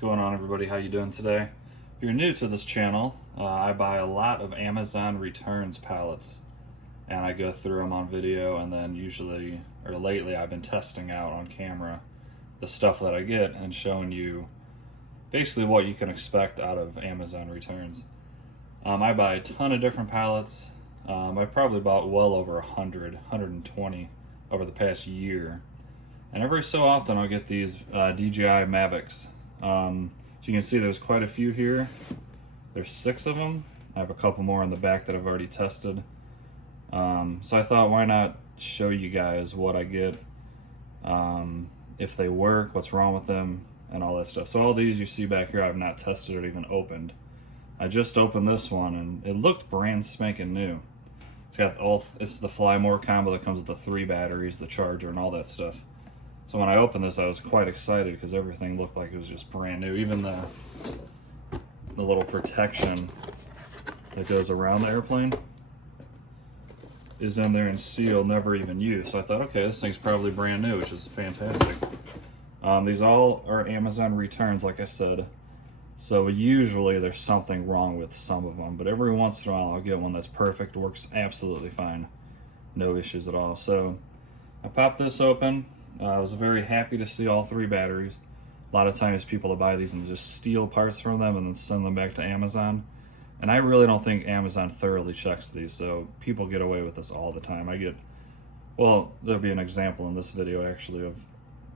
going on, everybody? How you doing today? If you're new to this channel, I buy a lot of Amazon returns pallets, and I go through them on video, and then usually, or lately, I've been testing out on camera the stuff that I get and showing you basically what you can expect out of Amazon returns. I buy a ton of different pallets. I've probably bought well over 120 over the past year. And every so often I'll get these DJI MAVICs. So you can see there's quite a few here. There's 6 of them. I have a couple more in the back that I've already tested. So I thought, why not show you guys what I get, if they work, what's wrong with them, and all that stuff. So all these you see back here, I've not tested or even opened. I just opened this one and it looked brand spanking new. It's the Fly More combo that comes with the 3 batteries, the charger, and all that stuff. So when I opened this, I was quite excited because everything looked like it was just brand new. Even the little protection that goes around the airplane is in there and sealed, never even used. So I thought, okay, this thing's probably brand new, which is fantastic. These all are Amazon returns, like I said. So usually there's something wrong with some of them, but every once in a while I'll get one that's perfect, works absolutely fine. No issues at all. So I popped this open. I was very happy to see all 3 batteries. A lot of times people that buy these and just steal parts from them and then send them back to Amazon. And I really don't think Amazon thoroughly checks these, so people get away with this all the time. Well, there'll be an example in this video actually of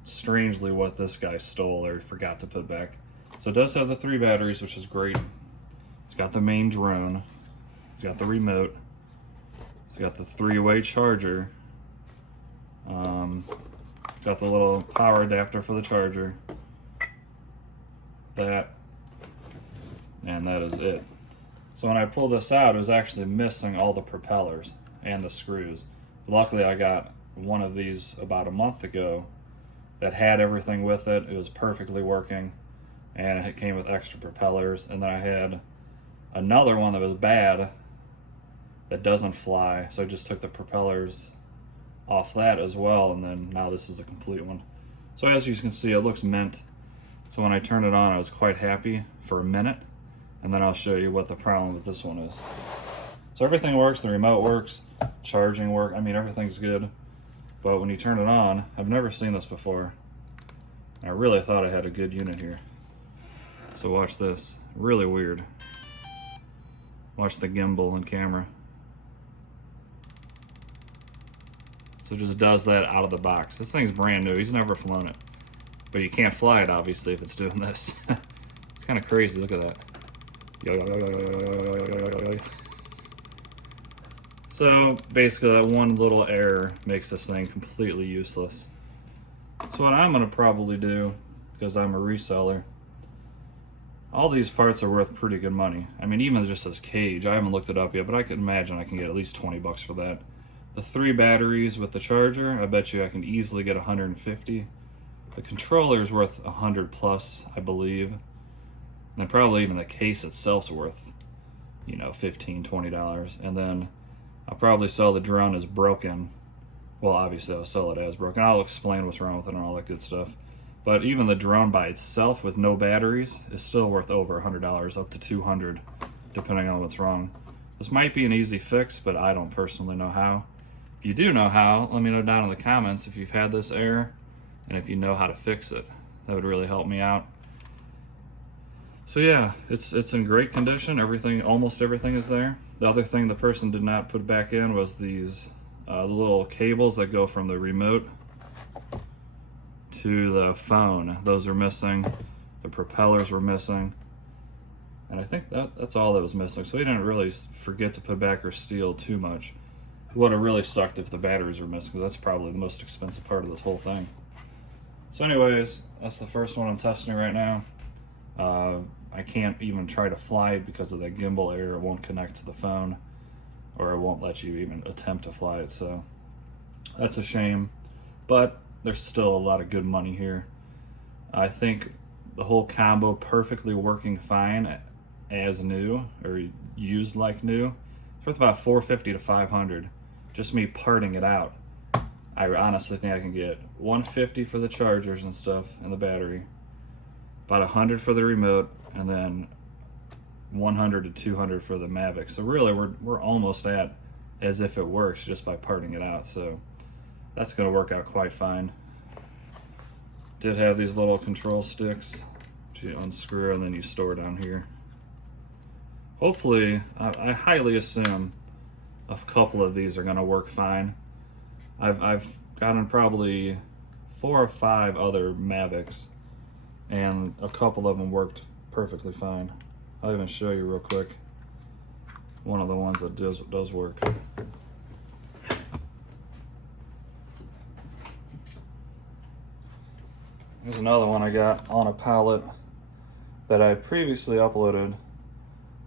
strangely what this guy stole or forgot to put back. So it does have the 3 batteries, which is great. It's got the main drone. It's got the remote. It's got the 3-way charger. Got the little power adapter for the charger. And that is it. So when I pulled this out, it was actually missing all the propellers and the screws. Luckily, I got one of these about a month ago that had everything with it. It was perfectly working, and it came with extra propellers. And then I had another one that was bad that doesn't fly, so I just took the propellers off that as well, and then now this is a complete one. So as you can see, it looks mint. So when I turned it on, I was quite happy for a minute, and then I'll show you what the problem with this one is. So everything works, the remote works, charging works, I mean everything's good. But when you turn it on, I've never seen this before. I really thought I had a good unit here. So watch this, really weird. Watch the gimbal and camera. So it just does that out of the box. This thing's brand new, he's never flown it. But you can't fly it obviously if it's doing this. It's kind of crazy, look at that. So basically that one little error makes this thing completely useless. So what I'm gonna probably do, because I'm a reseller, all these parts are worth pretty good money. I mean, even just this cage, I haven't looked it up yet, but I can imagine I can get at least 20 bucks for that. The 3 batteries with the charger, I bet you I can easily get 150. The controller is worth 100 plus, I believe. And then probably even the case itself's worth, you know, $15, $20. And then I'll probably sell the drone as broken. Well, obviously I'll sell it as broken. I'll explain what's wrong with it and all that good stuff. But even the drone by itself with no batteries is still worth over $100, up to $200, depending on what's wrong. This might be an easy fix, but I don't personally know how. If you do know how, let me know down in the comments if you've had this error and if you know how to fix it. That would really help me out. So yeah, it's in great condition. Almost everything is there. The other thing the person did not put back in was these little cables that go from the remote to the phone. Those are missing. The propellers were missing. And I think that's all that was missing. So we didn't really forget to put back or steal too much. It would have really sucked if the batteries were missing, because that's probably the most expensive part of this whole thing. So anyways, that's the first one I'm testing right now. I can't even try to fly it because of that gimbal error. It won't connect to the phone, or it won't let you even attempt to fly it, so that's a shame. But there's still a lot of good money here. I think the whole combo perfectly working fine as new, or used like new, it's worth about $450 to $500. Just me parting it out. I honestly think I can get $150 for the chargers and stuff and the battery, about 100 for the remote, and then 100 to 200 for the Mavic. So really we're almost at as if it works just by parting it out. So that's going to work out quite fine. Did have these little control sticks which you unscrew and then you store down here. Hopefully, I highly assume a couple of these are going to work fine. I've gotten probably 4 or 5 other Mavics, and a couple of them worked perfectly fine. I'll even show you real quick one of the ones that does work. Here's another one I got on a pallet that I previously uploaded.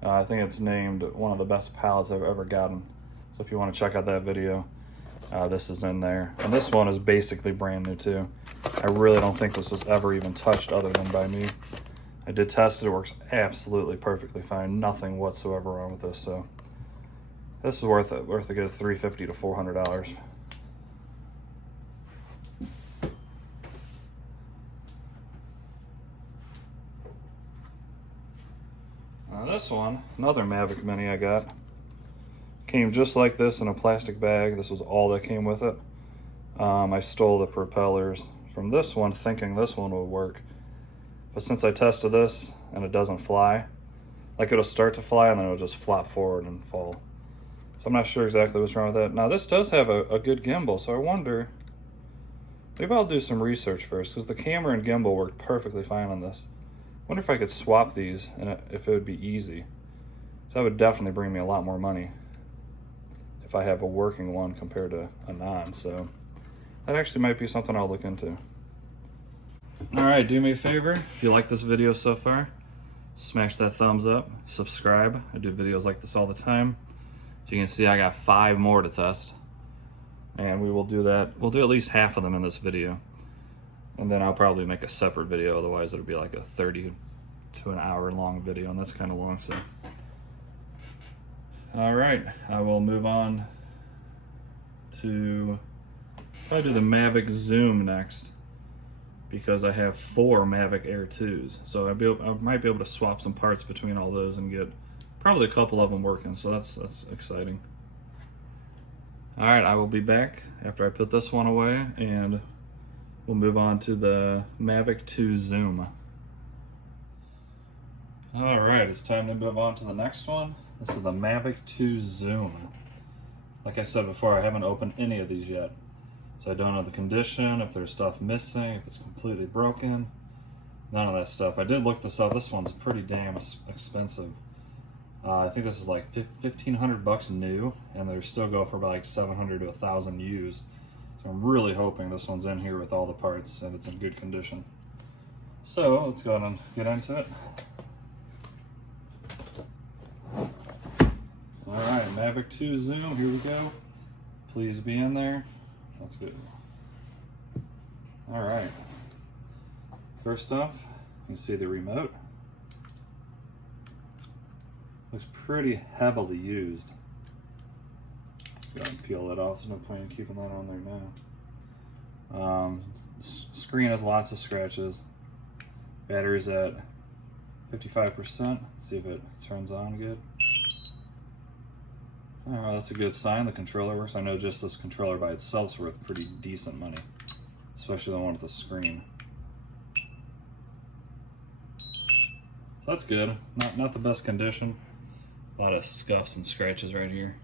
I think it's named one of the best pallets I've ever gotten. So if you want to check out that video, this is in there. And this one is basically brand new too. I really don't think this was ever even touched other than by me. I did test it, it works absolutely perfectly fine. Nothing whatsoever wrong with this, so this is worth it. Worth a good $350 to $400. Now this one, another Mavic Mini I got. Came just like this in a plastic bag. This was all that came with it. I stole the propellers from this one thinking this one would work. But since I tested this and it doesn't fly, like it'll start to fly and then it'll just flop forward and fall. So I'm not sure exactly what's wrong with that. Now this does have a good gimbal, so I wonder, maybe I'll do some research first, because the camera and gimbal worked perfectly fine on this. I wonder if I could swap these and if it would be easy. So that would definitely bring me a lot more money if I have a working one compared to a non. So that actually might be something I'll look into. Alright, do me a favor, if you like this video so far, smash that thumbs up, subscribe. I do videos like this all the time. As you can see, I got 5 more to test. And we will do that. We'll do at least half of them in this video. And then I'll probably make a separate video, otherwise it'll be like a 30 to an hour long video, and that's kind of long, so. Alright, I will move on to probably do the Mavic Zoom next, because I have 4 Mavic Air 2s. So I might be able to swap some parts between all those and get probably a couple of them working, so that's exciting. Alright, I will be back after I put this one away, and we'll move on to the Mavic 2 Zoom. Alright, it's time to move on to the next one. This is the Mavic 2 Zoom. Like I said before, I haven't opened any of these yet. So I don't know the condition, if there's stuff missing, if it's completely broken. None of that stuff. I did look this up. This one's pretty damn expensive. I think this is like $1,500 new, and they still go for about like $700 to $1,000 used. So I'm really hoping this one's in here with all the parts and it's in good condition. So let's go ahead and get into it. Alright, Mavic 2 Zoom, here we go. Please be in there. That's good. Alright. First off, you can see the remote. Looks pretty heavily used. Go ahead and peel that off. There's no point in keeping that on there now. Screen has lots of scratches. Battery's at 55%. See if it turns on good. Oh, that's a good sign. The controller works. I know just this controller by itself is worth pretty decent money, especially the one with the screen. So that's good. Not the best condition. A lot of scuffs and scratches right here.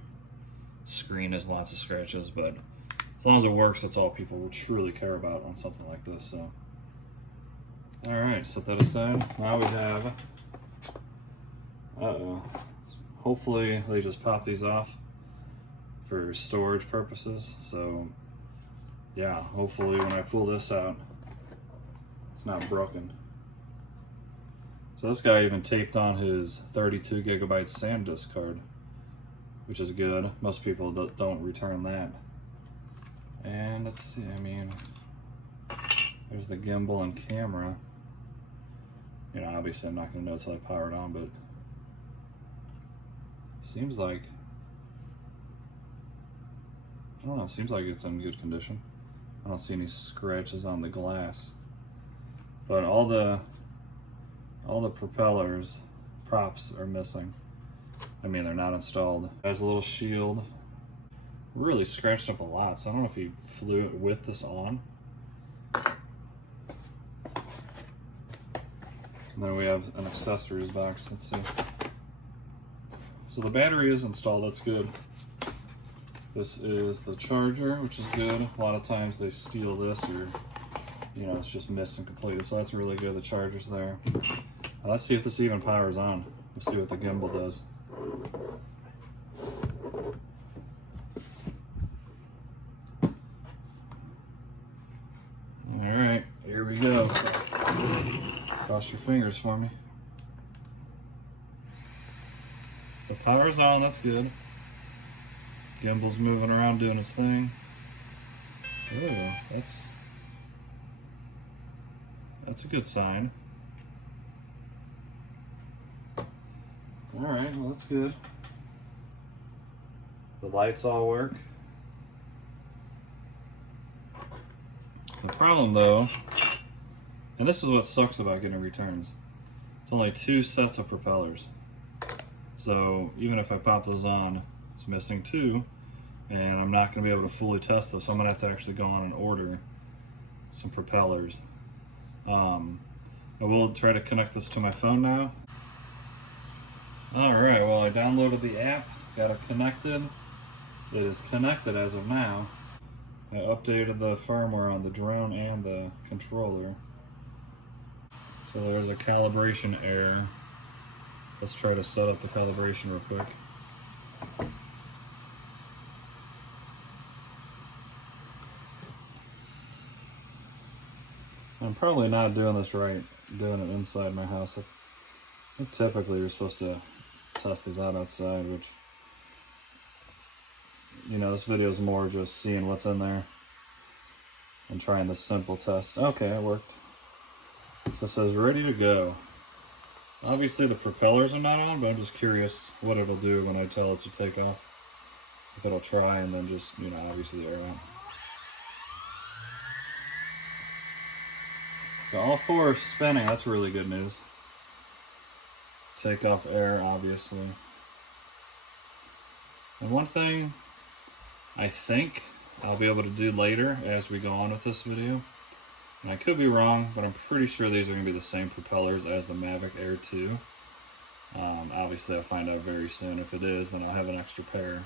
Screen has lots of scratches, but as long as it works, that's all people will truly care about on something like this. So, all right, set that aside. Now we have. Hopefully they just pop these off for storage purposes. So yeah, hopefully when I pull this out, it's not broken. So this guy even taped on his 32 gigabyte SanDisk card, which is good. Most people don't return that. And let's see, I mean, there's the gimbal and camera. You know, obviously I'm not gonna know until I power it on, but seems like, I don't know, seems like it's in good condition. I don't see any scratches on the glass. But all the all the propellers, props are missing. I mean, they're not installed. It has a little shield. Really scratched up a lot, so I don't know if he flew it with this on. And then we have an accessories box. Let's see. So the battery is installed, that's good. This is the charger, which is good. A lot of times they steal this, or you know, it's just missing completely. So that's really good, the charger's there. Now let's see if this even powers on. Let's see what the gimbal does. All right, here we go. Cross your fingers for me. The power's on, that's good. Gimbal's moving around doing its thing. Oh, that's a good sign. All right, well, that's good. The lights all work. The problem though, and this is what sucks about getting returns, it's only 2 sets of propellers. So even if I pop those on, it's missing 2, and I'm not going to be able to fully test this. So I'm going to have to actually go on and order some propellers. I will try to connect this to my phone now. Alright, well, I downloaded the app, got it connected. It is connected as of now. I updated the firmware on the drone and the controller. So there's a calibration error. Let's try to set up the calibration real quick. I'm probably not doing this right, doing it inside my house. I think typically you're supposed to test these out outside, which, you know, this video is more just seeing what's in there and trying this simple test. Okay, it worked. So it says ready to go. Obviously the propellers are not on, but I'm just curious what it'll do when I tell it to take off. If it'll try and then just, you know, obviously the air out. So all 4 are spinning, that's really good news. Take off air, obviously. And one thing I think I'll be able to do later as we go on with this video, and I could be wrong, but I'm pretty sure these are going to be the same propellers as the Mavic Air 2. Obviously I'll find out very soon. If it is, then I'll have an extra pair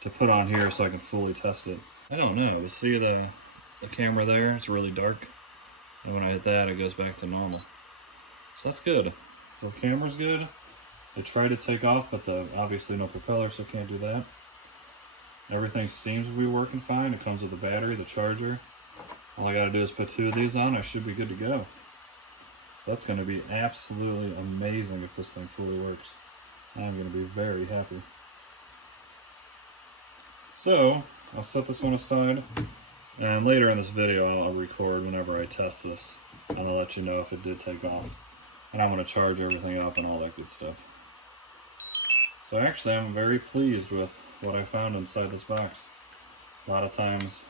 to put on here so I can fully test it. I don't know, to see the camera there, it's really dark. And when I hit that, it goes back to normal. So that's good. So the camera's good. They tried to take off, but obviously no propeller, so can't do that. Everything seems to be working fine. It comes with the battery, the charger. All I gotta do is put 2 of these on, I should be good to go. That's gonna be absolutely amazing if this thing fully works. I'm gonna be very happy. So, I'll set this one aside. And later in this video, I'll record whenever I test this, and I'll let you know if it did take off. And I'm going to charge everything up and all that good stuff. So actually, I'm very pleased with what I found inside this box. A lot of times,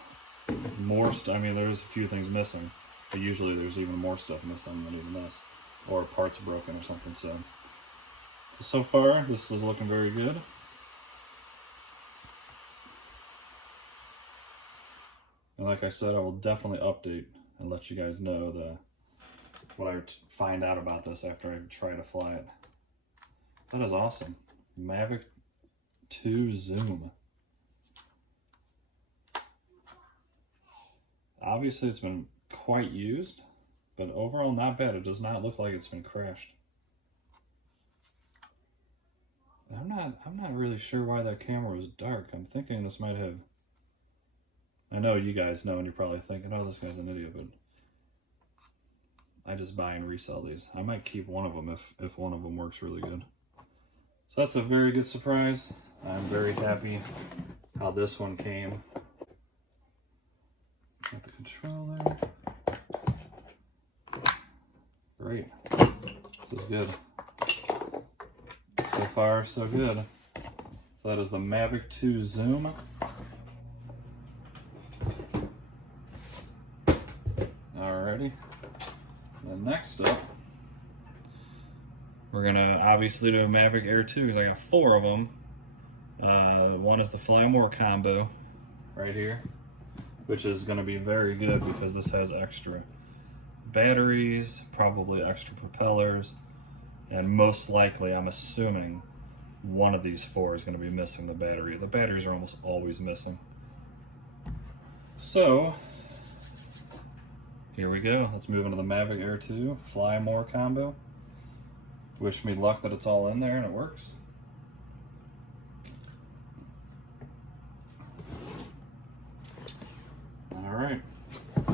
I mean, there's a few things missing, but usually there's even more stuff missing than even this, or parts broken or something. So far, this is looking very good. And like I said, I will definitely update and let you guys know what I find out about this after I try to fly it. That is awesome. Mavic 2 Zoom. Obviously it's been quite used, but overall not bad. It does not look like it's been crashed. I'm not really sure why that camera was dark. I'm thinking this might have, I know you guys know and you're probably thinking, oh, this guy's an idiot, but I just buy and resell these. I might keep one of them if one of them works really good. So that's a very good surprise. I'm very happy how this one came. Got the controller. Great. This is good. So far, so good. So that is the Mavic 2 Zoom. Alrighty. And next up, We're gonna obviously do a Mavic Air 2 because I got 4 of them. One is the Fly More combo right here, which is gonna be very good because this has extra batteries, probably extra propellers, and most likely, I'm assuming, one of these 4 is gonna be missing the battery. The batteries are almost always missing. So, here we go. Let's move into the Mavic Air 2 Fly More combo. Wish me luck that it's all in there and it works. All right,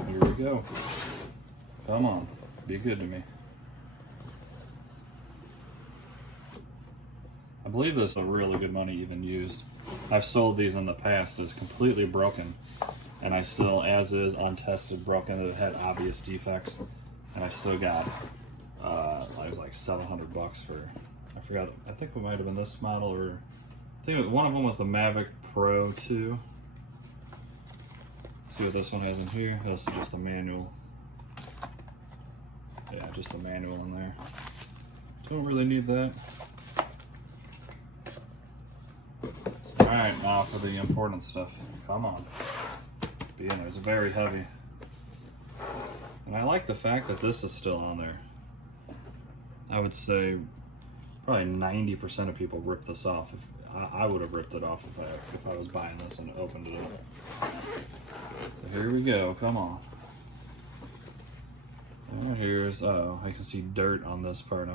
here we go. Come on, be good to me. I believe this is a really good money even used. I've sold these in the past as completely broken, and I still, as is, untested, broken, that had obvious defects, and I still got, it was like $700 for, I forgot, I think it might have been this model, or I think one of them was the Mavic Pro 2. Let's see what this one has in here. This is just a manual. Yeah, just the manual in there. Don't really need that. Alright, now for the important stuff. Come on. Be in there. It's very heavy. And I like the fact that this is still on there. I would say probably 90% of people rip this off. If I would have ripped it off if I was buying this and opened it up. So here we go. Come on. And here's, oh, I can see dirt on this part.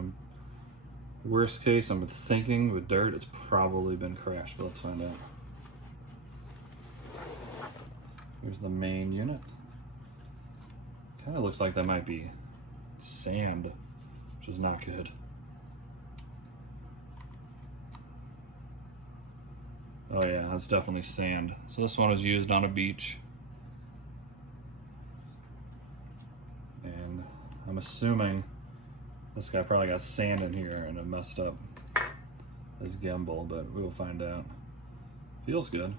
Worst case, I'm thinking with dirt, it's probably been crashed, but let's find out. Here's the main unit. Kind of looks like that might be sand, which is not good. Oh yeah, that's definitely sand. So this one was used on a beach. And I'm assuming this guy probably got sand in here and it messed up his gimbal, but we will find out. Feels good.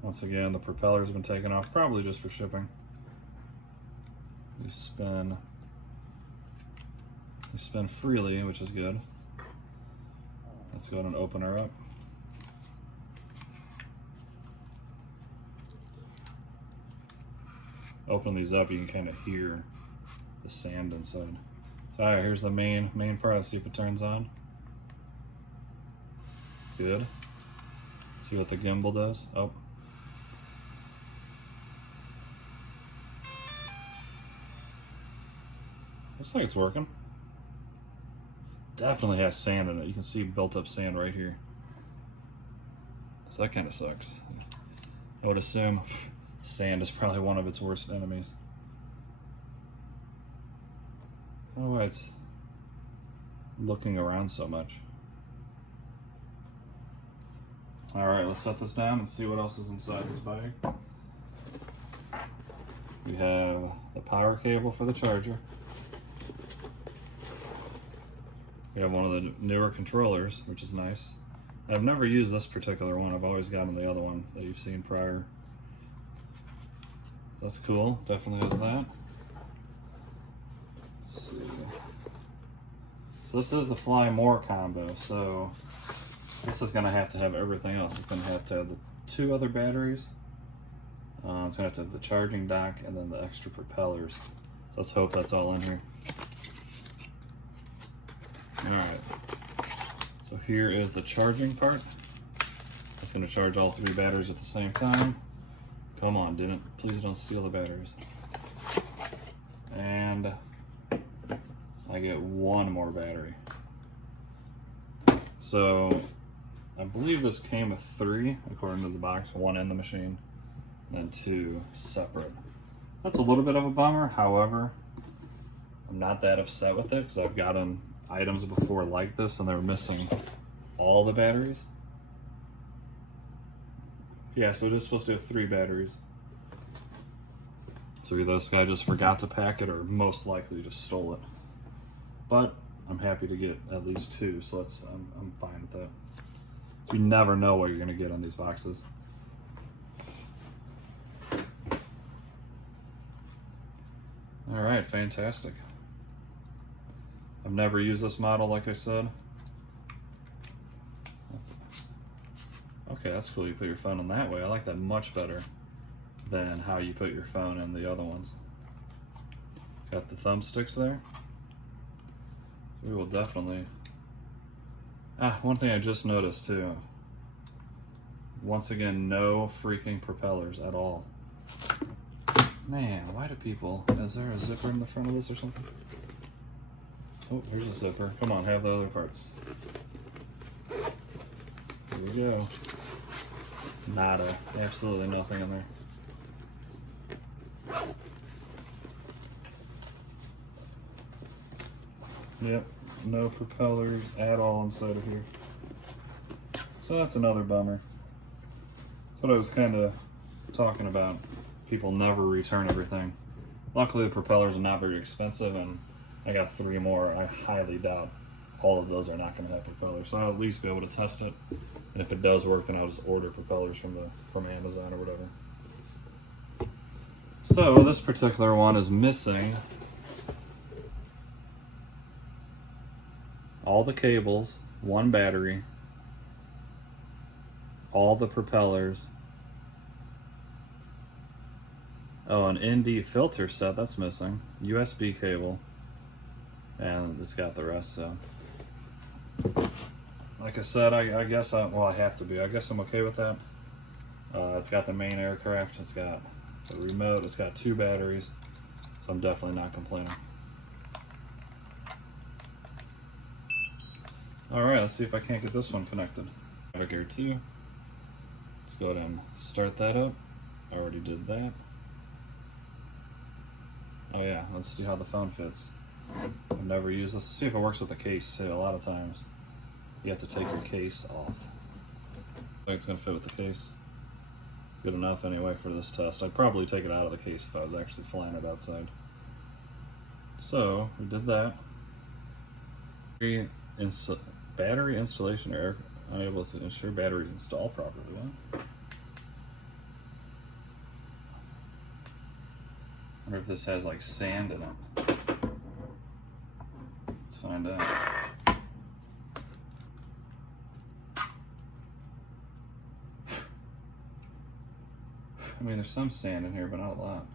Once again, the propellers have been taken off, probably just for shipping. They spin freely, which is good. Let's go ahead and open her up. Open these up, you can kind of hear the sand inside. So, all right, here's the main part. Let's see if it turns on. Good. See what the gimbal does. Oh. Looks like it's working. Definitely has sand in it. You can see built up sand right here. So that kind of sucks. I would assume sand is probably one of its worst enemies. I don't know why it's looking around so much. Alright, let's set this down and see what else is inside this bag. We have the power cable for the charger. We have one of the newer controllers, which is nice. I've never used this particular one. I've always gotten the other one that you've seen prior. That's cool. Definitely has that. Let's see. So this is the Fly More combo. So this is going to have everything else. It's going to have the 2 other batteries. It's going to have the charging dock and then the extra propellers. Let's hope that's all in here. Alright, so here is the charging part. It's going to charge all 3 batteries at the same time. Come on, please don't steal the batteries. And I get 1 more battery. So I believe this came with 3 according to the box, 1 in the machine, and 2 separate. That's a little bit of a bummer. However, I'm not that upset with it because I've gotten items before like this and they're missing all the batteries. Yeah, so it is supposed to have 3 batteries. So either this guy just forgot to pack it or most likely just stole it. But I'm happy to get at least 2, so I'm fine with that. You never know what you're gonna get on these boxes. All right, fantastic. I've never used this model, like I said. Okay, that's cool. You put your phone in that way. I like that much better than how you put your phone in the other ones. Got the thumbsticks there. We will definitely... one thing I just noticed too. Once again, no freaking propellers at all. Man, why do people... Is there a zipper in the front of this or something? Oh, here's a zipper. Come on, have the other parts. Here we go. Nada. Absolutely nothing in there. Yep, no propellers at all inside of here. So that's another bummer. That's what I was kind of talking about. People never return everything. Luckily the propellers are not very expensive, and I got 3 more. I highly doubt all of those are not going to have propellers. So I'll at least be able to test it. And if it does work, then I'll just order propellers from Amazon or whatever. So this particular one is missing all the cables, 1 battery, all the propellers. Oh, an ND filter set, that's missing. USB cable. And it's got the rest, so. Like I said, I guess, well, I have to be. I guess I'm okay with that. It's got the main aircraft, it's got the remote, it's got 2 batteries, so I'm definitely not complaining. Alright, let's see if I can't get this one connected. Mavic Air 2. Let's go ahead and start that up. I already did that. Oh yeah, let's see how the phone fits. I've never used this. Let's see if it works with the case too. A lot of times you have to take your case off. I think it's going to fit with the case. Good enough anyway for this test. I'd probably take it out of the case if I was actually flying it outside. So, we did that. Battery installation error. Unable to ensure batteries installed properly. Huh? I wonder if this has like sand in it. Let's find out. I mean, there's some sand in here, but not a lot.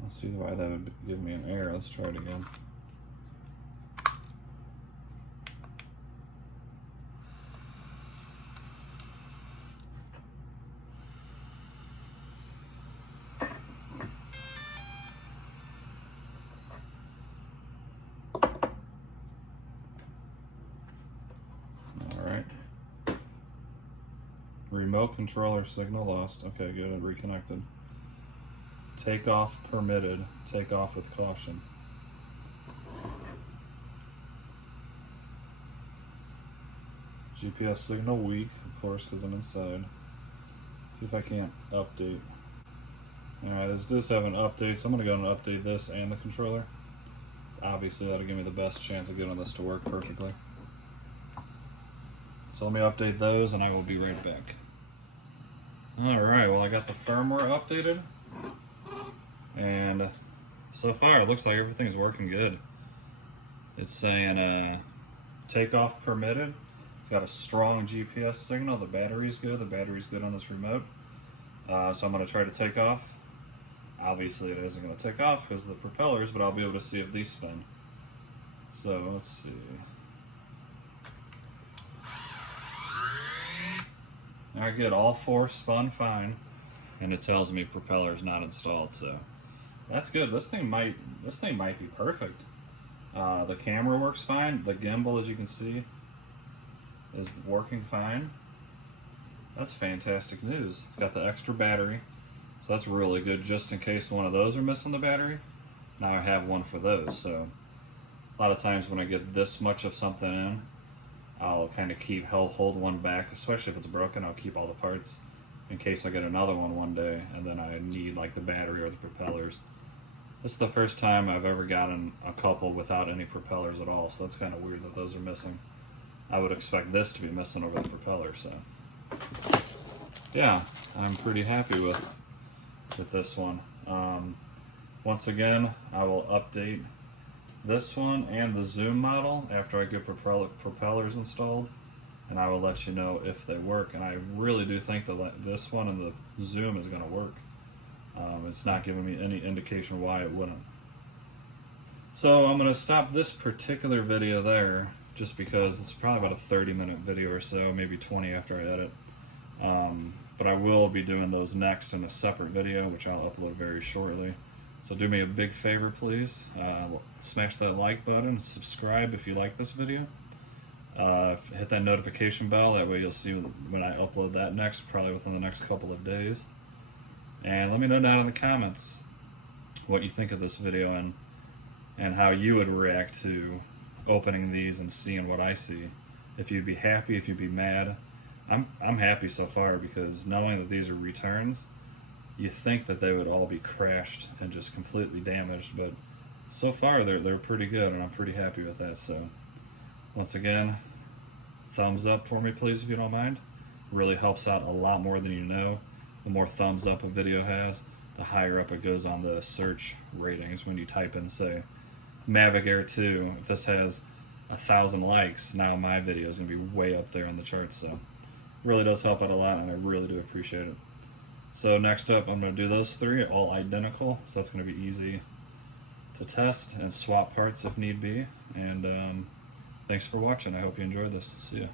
Let's see why that would give me an error. Let's try it again. Remote controller signal lost. Okay, good. Reconnected. Takeoff permitted. Take off with caution. GPS signal weak, of course, because I'm inside. See if I can't update. Alright, this does have an update, so I'm going to go and update this and the controller. Obviously, that'll give me the best chance of getting this to work perfectly. So let me update those and I will be right back. Alright, well I got the firmware updated. And so far it looks like everything's working good. It's saying takeoff permitted. It's got a strong GPS signal. The battery's good. The battery's good on this remote. So I'm going to try to take off. Obviously it isn't going to take off because of the propellers, but I'll be able to see if these spin. So let's see. Alright, good. All 4 spun fine, and it tells me propeller's not installed, so that's good. This thing might be perfect. The camera works fine. The gimbal, as you can see, is working fine. That's fantastic news. It's got the extra battery, so that's really good just in case one of those are missing the battery. Now I have one for those, so a lot of times when I get this much of something in, I'll kind of hold one back, especially if it's broken. I'll keep all the parts in case I get another one day and then I need like the battery or the propellers. This is the first time I've ever gotten a couple without any propellers at all, so that's kind of weird that those are missing. I would expect this to be missing over the propeller, so yeah, I'm pretty happy with with this one. Once again, I will update this one and the zoom model after I get propellers installed, and I will let you know if they work. And I really do think that this one and the zoom is going to work. It's not giving me any indication why it wouldn't. So I'm going to stop this particular video there, just because it's probably about a 30-minute video or so, maybe 20 after I edit. But I will be doing those next in a separate video, which I'll upload very shortly. So do me a big favor, please. Smash that like button, subscribe if you like this video. Hit that notification bell, that way you'll see when I upload that next, probably within the next couple of days. And let me know down in the comments what you think of this video and how you would react to opening these and seeing what I see. If you'd be happy, if you'd be mad. I'm happy so far, because knowing that these are returns, you think that they would all be crashed and just completely damaged, but so far they're pretty good, and I'm pretty happy with that. So once again, thumbs up for me please if you don't mind. It really helps out a lot more than you know. The more thumbs up a video has, the higher up it goes on the search ratings. When you type in, say, Mavic Air 2, if this has 1,000 likes, now my video is going to be way up there in the charts. So it really does help out a lot, and I really do appreciate it. So next up, I'm going to do those three all identical, so that's going to be easy to test and swap parts if need be. And thanks for watching. I hope you enjoyed this. See ya.